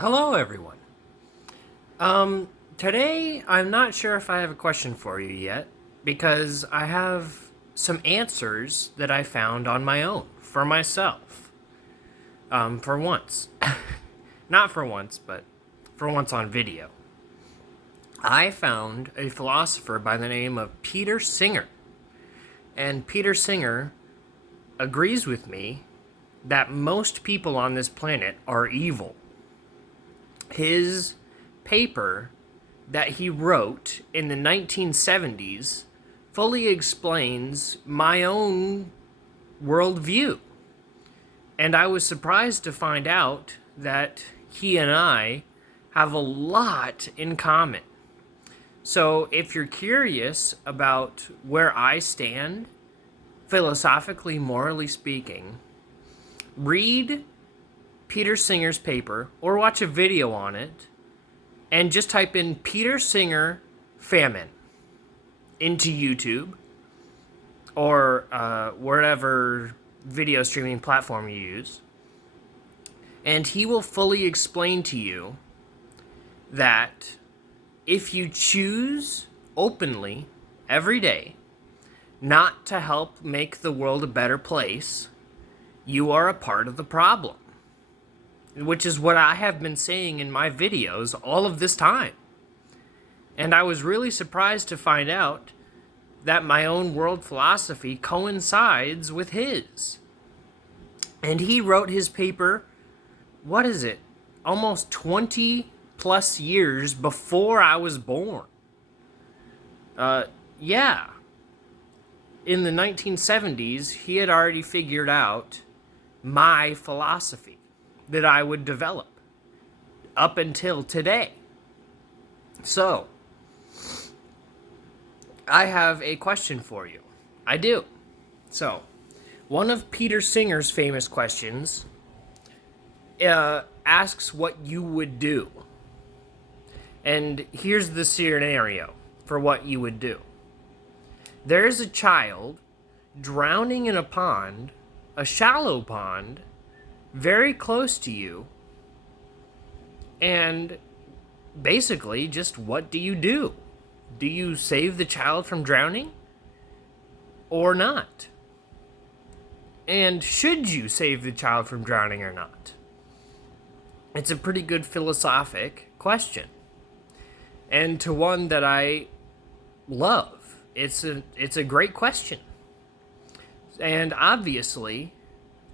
Hello, everyone. Today I'm not sure if I have a question for you yet because I have some answers that I found on my own for myself. For once. Not for once, but for once on video. I found a philosopher by the name of Peter Singer. And Peter Singer agrees with me that most people on this planet are evil. His paper that he wrote in the 1970s fully explains my own worldview. And I was surprised to find out that he and I have a lot in common. So if you're curious about where I stand, philosophically, morally speaking, read Peter Singer's paper or watch a video on it and just type in Peter Singer famine into YouTube or whatever video streaming platform you use. And he will fully explain to you that if you choose openly every day not to help make the world a better place, you are a part of the problem. Which is what I have been saying in my videos all of this time. And I was really surprised to find out that my own world philosophy coincides with his. And he wrote his paper, what is it, almost 20 plus years before I was born. Yeah. In the 1970s, he had already figured out my philosophy that I would develop up until today. So, I have a question for you. I do. So, one of Peter Singer's famous questions asks what you would do. And here's the scenario for what you would do. There's a child drowning in a pond, a shallow pond, very close to you, and basically just what do you do? Do you save the child from drowning or not? And should you save the child from drowning or not? It's a pretty good philosophic question, and to one that I love. It's a great question, and obviously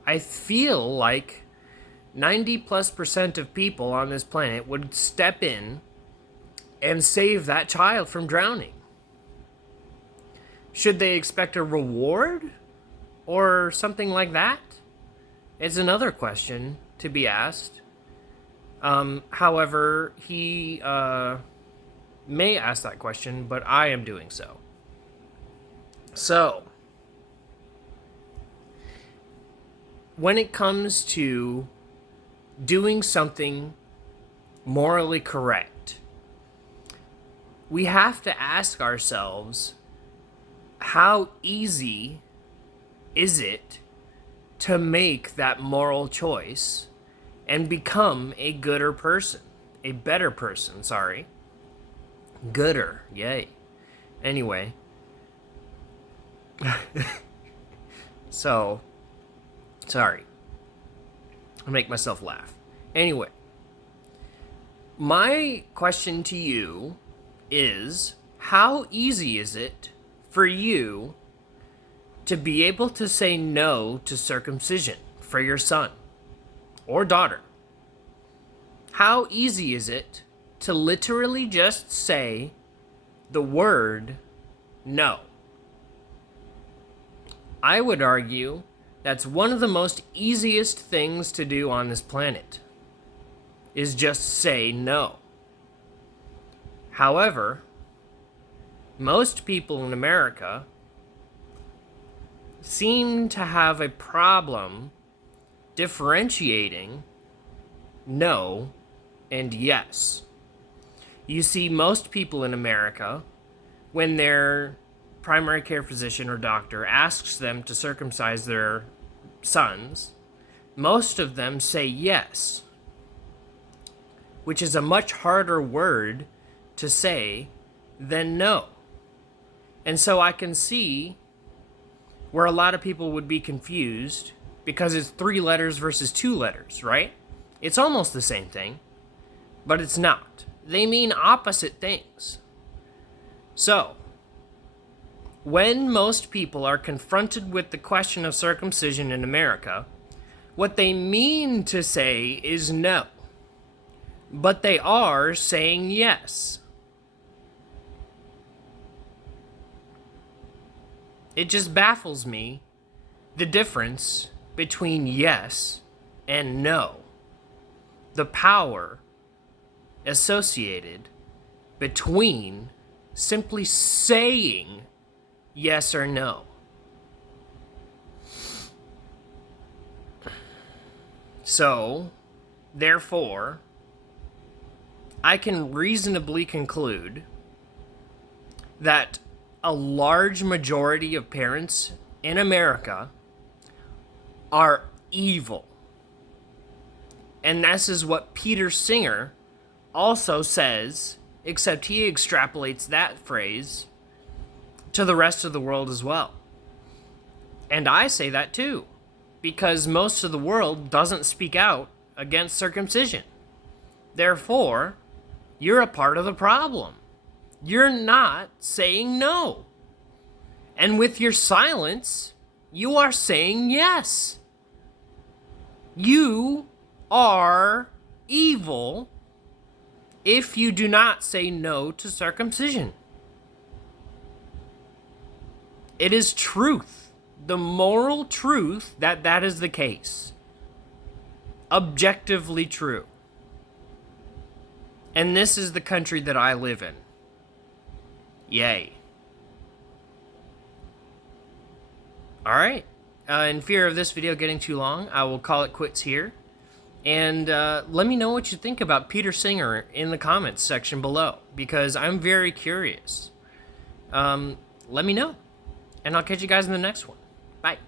I feel like 90+% of people on this planet would step in and save that child from drowning. Should they expect a reward or something like that? It's another question to be asked. However, he may ask that question, but I am doing so. So, when it comes to doing something morally correct, we have to ask ourselves, how easy is it to make that moral choice and become a gooder person? A better person, sorry. Gooder, yay. Anyway. So, sorry. I make myself laugh. Anyway, my question to you is, how easy is it for you to be able to say no to circumcision for your son or daughter? How easy is it to literally just say the word no? I would argue that's one of the most easiest things to do on this planet, is just say no. However, most people in America seem to have a problem differentiating no and yes. You see, most people in America, when their primary care physician or doctor asks them to circumcise their sons, most of them say yes. which is a much harder word to say than no. And so I can see where a lot of people would be confused because it's 3 letters versus 2 letters, right? It's almost the same thing, but it's not. They mean opposite things. So, when most people are confronted with the question of circumcision in America, what they mean to say is no, but they are saying yes. It just baffles me the difference between yes and no. The power associated between simply saying yes or no. So, therefore, I can reasonably conclude that a large majority of parents in America are evil. And this is what Peter Singer also says, except he extrapolates that phrase to the rest of the world as well. And I say that too, because most of the world doesn't speak out against circumcision. Therefore, you're a part of the problem. You're not saying no. And with your silence, you are saying yes. You are evil if you do not say no to circumcision. It is truth, the moral truth that is the case. Objectively true. And this is the country that I live in. Yay. Alright. In fear of this video getting too long, I will call it quits here. And let me know what you think about Peter Singer in the comments section below, because I'm very curious. Let me know. And I'll catch you guys in the next one. Bye.